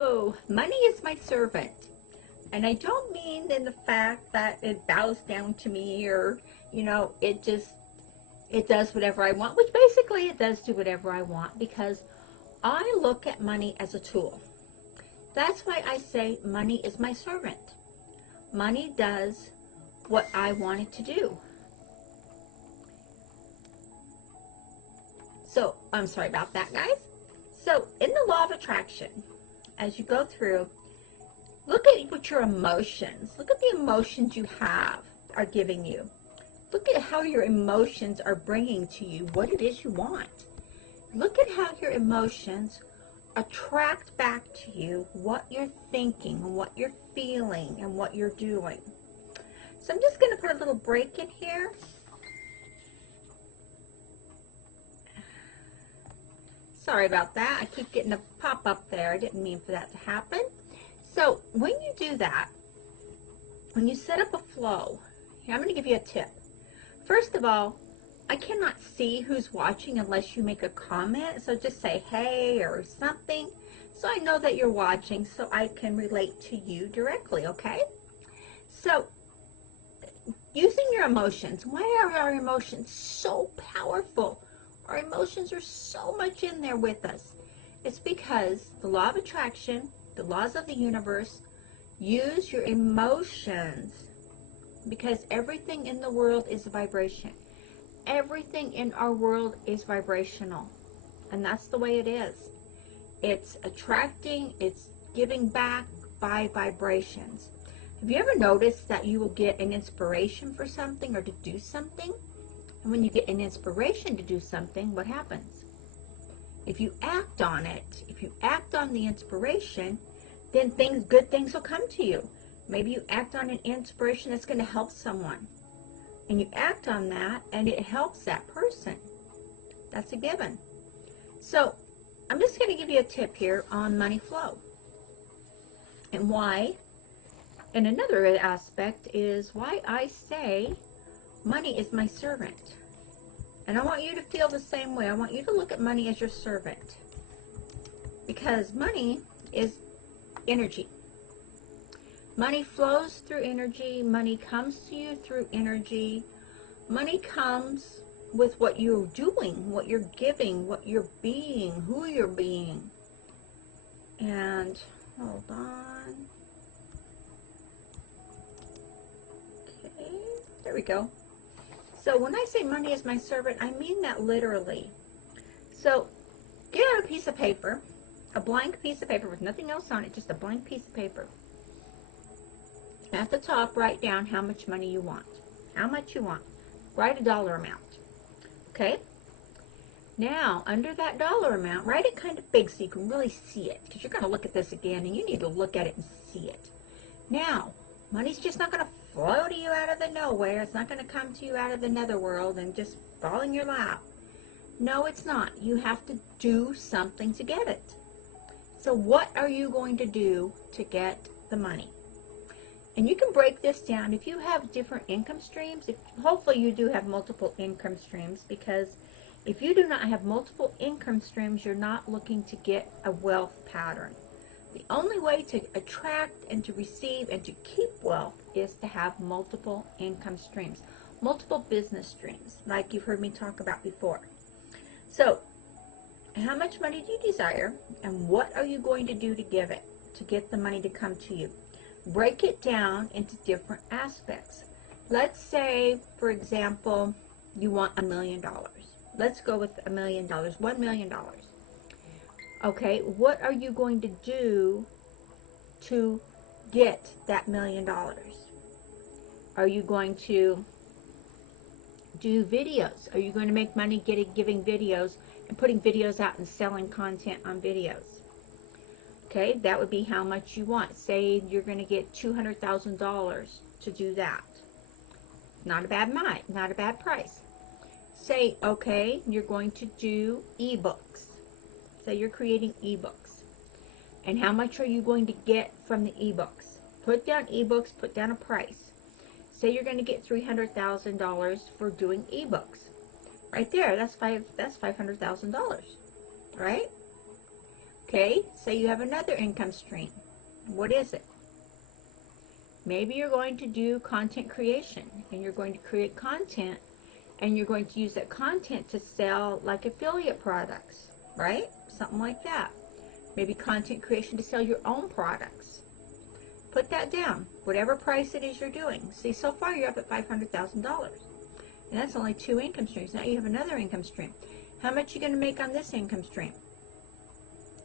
Oh, money is my servant. And I don't mean in the fact that it bows down to me or, it does whatever I want, which basically it does do whatever I want because I look at money as a tool. That's why I say money is my servant. Money does what I want it to do. So, I'm sorry about that, guys. So, in the law of attraction, as you go through, look at what your emotions, look at the emotions you have are giving you. Look at how your emotions are bringing to you what it is you want. Look at how your emotions attract back to you what you're thinking and what you're feeling and what you're doing. So I'm just going to put a little break in here. Sorry about that. I keep getting a pop-up there. I didn't mean for that to happen. So when you do that, when you set up a flow, here, I'm going to give you a tip. First of all, I cannot see who's watching unless you make a comment. So just say, hey, or something. So I know that you're watching so I can relate to you directly, okay? So using your emotions. Why are our emotions so powerful? Our emotions are so much in there with us. It's because the law of attraction, the laws of the universe, use your emotions because everything in the world is a vibration. Everything in our world is vibrational. And that's the way it is. It's attracting, it's giving back by vibrations. Have you ever noticed that you will get an inspiration for something or to do something? And when you get an inspiration to do something, what happens? If you act on it, if you act on the inspiration, then good things will come to you. Maybe you act on an inspiration that's going to help someone. And you act on that and it helps that person. That's a given. So I'm just going to give you a tip here on money flow. And why. And another aspect is why I say money is my servant. And I want you to feel the same way. I want you to look at money as your servant. Because money is energy. Money flows through energy. Money comes to you through energy. Money comes with what you're doing, what you're giving, what you're being, who you're being. And hold on. Okay, there we go. So when I say money is my servant, I mean that literally. So get out a piece of paper, a blank piece of paper with nothing else on it, just a blank piece of paper. At the top, write down how much money you want. How much you want. Write a dollar amount. Okay? Now, under that dollar amount, write it kind of big so you can really see it. Because you're going to look at this again and you need to look at it and see it. Now, money's just not going to flow to you out of the nowhere. It's not going to come to you out of the netherworld and just fall in your lap. No, it's not. You have to do something to get it. So what are you going to do to get the money? And you can break this down. If you have different income streams, hopefully you do have multiple income streams, because if you do not have multiple income streams, you're not looking to get a wealth pattern. The only way to attract and to receive and to keep wealth is to have multiple income streams, multiple business streams, like you've heard me talk about before. So, how much money do you desire, and what are you going to do to give it, to get the money to come to you? Break it down into different aspects. Let's say, for example, you want $1 million. Let's go with $1 million, $1 million. Okay, what are you going to do to get that $1 million? Are you going to do videos? Are you going to make money giving videos and putting videos out and selling content on videos? Okay, that would be how much you want. Say you're going to get $200,000 to do that. Not a bad price. Say, okay, you're going to do ebooks. Say you're creating ebooks. And how much are you going to get from the ebooks? Put down ebooks, put down a price. Say you're going to get $300,000 for doing ebooks. Right there, that's $500,000, right? Okay, say you have another income stream. What is it? Maybe you're going to do content creation, and you're going to create content, and you're going to use that content to sell like affiliate products, right? Something like that. Maybe content creation to sell your own products. Put that down, whatever price it is you're doing. See, so far you're up at $500,000. And that's only 2 income streams. Now you have another income stream. How much are you going to make on this income stream?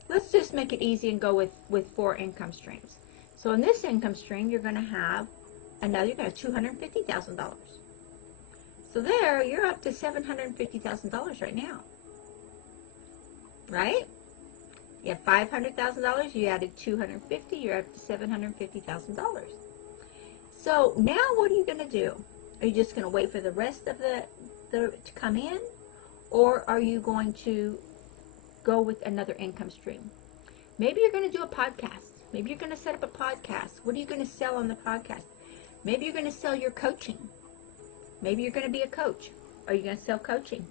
Let's just make it easy and go with 4 income streams. So in this income stream, you're going to have $250,000. So there, you're up to $750,000 right now. Right? You have $500,000, you added $250,000, you're up to $750,000. So now what are you going to do? Are you just going to wait for the rest of the to come in? Or are you going to go with another income stream? Maybe you're going to do a podcast. Maybe you're going to set up a podcast. What are you going to sell on the podcast? Maybe you're going to sell your coaching. Maybe you're going to be a coach. Are you going to sell coaching?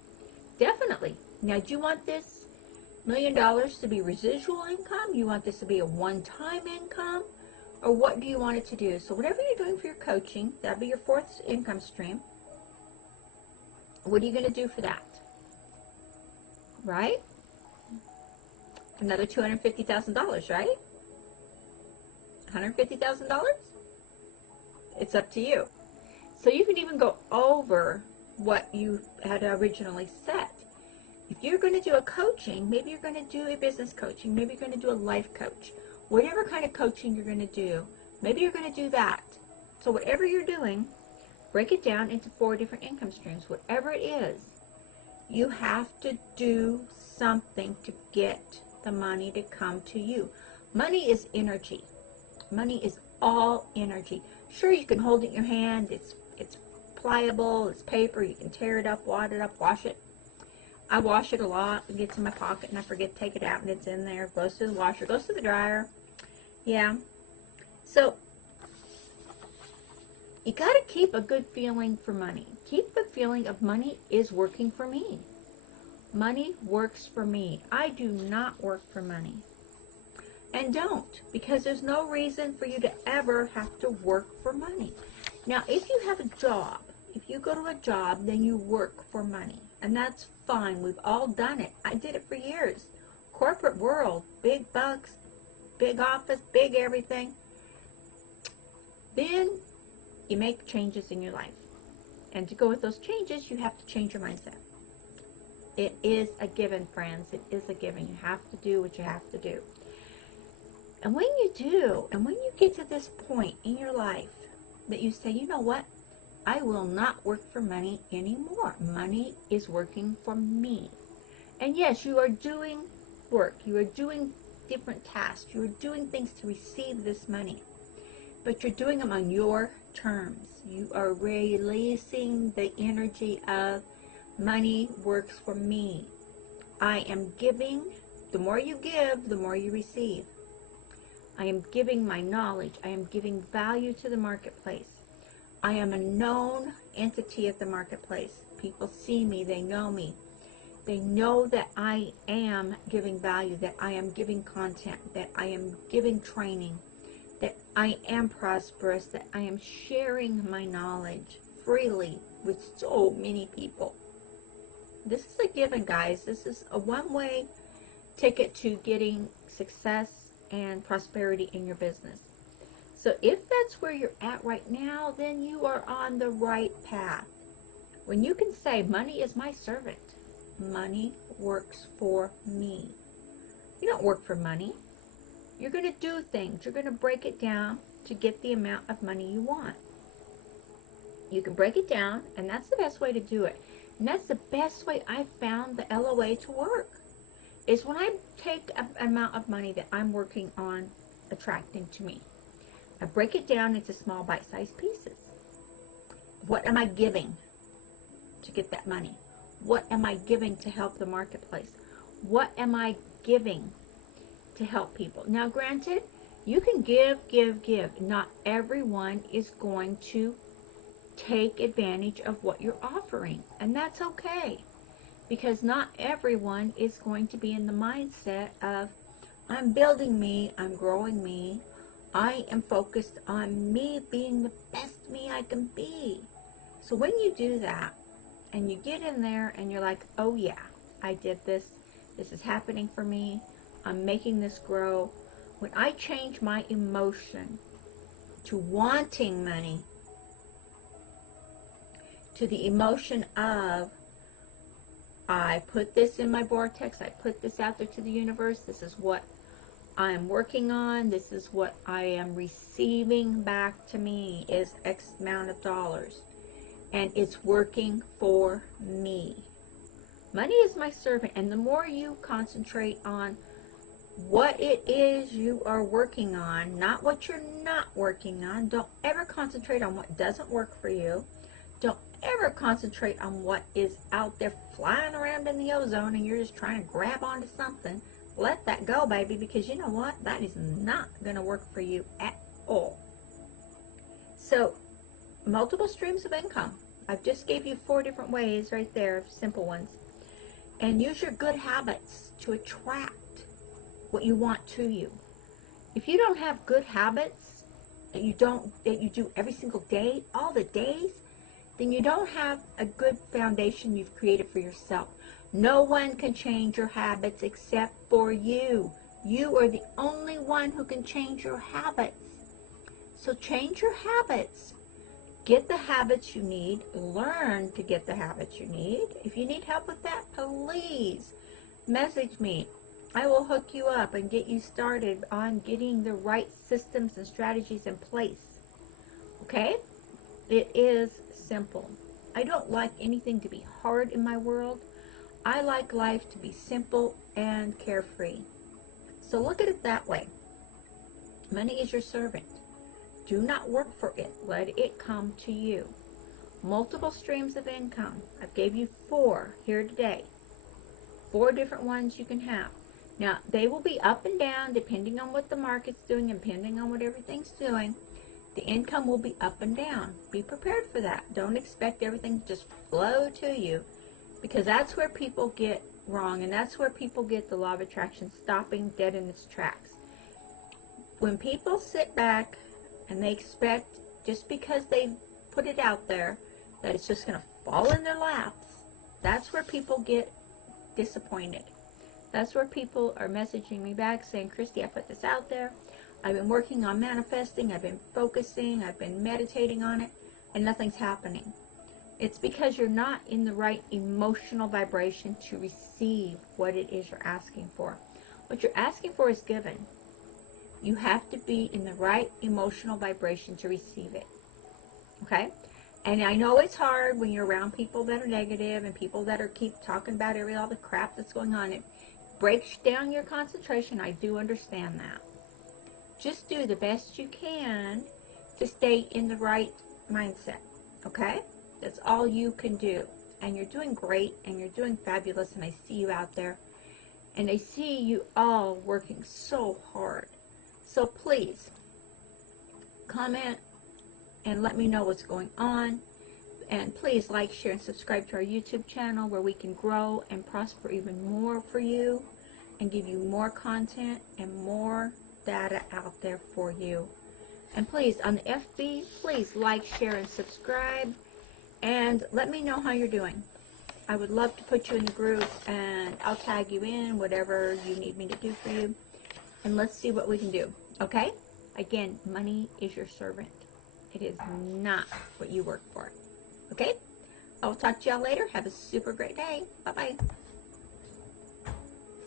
Definitely. Now, do you want this $1 million to be residual income? You want this to be a one-time income? Or what do you want it to do? So whatever you're doing for your coaching, that'll be your 4th income stream. What are you going to do for that? Right? Another $250,000, right? $150,000? It's up to you. So you can even go over what you had originally set. If you're going to do a coaching, maybe you're going to do a business coaching, maybe you're going to do a life coach. Whatever kind of coaching you're going to do, maybe you're going to do that. So whatever you're doing, break it down into 4 different income streams. Whatever it is, you have to do something to get the money to come to you. Money is energy. Money is all energy. Sure, you can hold it in your hand. It's pliable. It's paper. You can tear it up, wad it up, wash it. I wash it a lot. It gets in my pocket and I forget to take it out and it's in there. Goes to the washer. Goes to the dryer. Yeah. So you got to keep a good feeling for money. Keep the feeling of money is working for me. Money works for me. I do not work for money. And don't, because there's no reason for you to ever have to work for money. Now, if you have a job, if you go to a job, then you work for money. And that's fine. We've all done it. I did it for years. Corporate world, big bucks, big office, big everything. Then you make changes in your life. And to go with those changes, you have to change your mindset. It is a given, friends. It is a given. You have to do what you have to do. And when you do, and when you get to this point in your life that you say, you know what? I will not work for money anymore. Money is working for me. And yes, you are doing work. You are doing different tasks. You are doing things to receive this money. But you're doing them on your terms. You are releasing the energy of money works for me. I am giving. The more you give, the more you receive. I am giving my knowledge. I am giving value to the marketplace. I am a known entity at the marketplace. People see me. They know me. They know that I am giving value, that I am giving content, that I am giving training, that I am prosperous, that I am sharing my knowledge freely with so many people. This is a given, guys. This is a one-way ticket to getting success and prosperity in your business. So if that's where you're at right now, then you are on the right path. When you can say, money is my servant, money works for me. You don't work for money. You're going to do things. You're going to break it down to get the amount of money you want. You can break it down, and that's the best way to do it. And that's the best way I've found the LOA to work, is when I take an amount of money that I'm working on attracting to me. I break it down into small bite-sized pieces. What am I giving to get that money? What am I giving to help the marketplace? What am I giving to help people? Now, granted, you can give. Not everyone is going to take advantage of what you're offering, and that's okay, because not everyone is going to be in the mindset of, I'm building me. I'm growing me. I am focused on me being the best me I can be. So when you do that and you get in there and you're like, oh yeah, I did this. This is happening for me. I'm making this grow. When I change my emotion to wanting money, to the emotion of, I put this in my vortex, I put this out there to the universe, this is what I'm working on, this is what I am receiving back to me is X amount of dollars, and it's working for me. Money is my servant, and the more you concentrate on what it is you are working on, not what you're not working on. Don't ever concentrate on what doesn't work for you. Don't ever concentrate on what is out there flying around in the ozone and you're just trying to grab onto something. Let that go, baby, because you know what? That is not going to work for you at all. So, multiple streams of income. I've just gave you 4 different ways right there, simple ones. And use your good habits to attract what you want to you. If you don't have good habits that you do every single day, all the days, then you don't have a good foundation you've created for yourself. No one can change your habits except for you. You are the only one who can change your habits. So change your habits. Get the habits you need. Learn to get the habits you need. If you need help with that, please message me. I will hook you up and get you started on getting the right systems and strategies in place. Okay? It is simple. I don't like anything to be hard in my world. I like life to be simple and carefree. So look at it that way. Money is your servant. Do not work for it. Let it come to you. Multiple streams of income. I've gave you 4 here today. 4 different ones you can have. Now, they will be up and down depending on what the market's doing and depending on what everything's doing. The income will be up and down. Be prepared for that. Don't expect everything to just flow to you, because that's where people get wrong, and that's where people get the law of attraction stopping dead in its tracks. When people sit back and they expect, just because they put it out there, that it's just going to fall in their laps, that's where people get disappointed. That's where people are messaging me back saying, Christy, I put this out there. I've been working on manifesting. I've been focusing. I've been meditating on it, and nothing's happening. It's because you're not in the right emotional vibration to receive what it is you're asking for. What you're asking for is given. You have to be in the right emotional vibration to receive it. Okay? And I know it's hard when you're around people that are negative and people that are keep talking about all the crap that's going on. It breaks down your concentration. I do understand that. Just do the best you can to stay in the right mindset. Okay? That's all you can do. And you're doing great and you're doing fabulous, and I see you out there. And I see you all working so hard. So please, comment and let me know what's going on. And please like, share, and subscribe to our YouTube channel where we can grow and prosper even more for you and give you more content and more data out there for you. And please, on the FB, please like, share, and subscribe. And let me know how you're doing. I would love to put you in the group, and I'll tag you in, whatever you need me to do for you. And let's see what we can do. Okay? Again, money is your servant. It is not what you work for. Okay? I'll talk to y'all later. Have a super great day.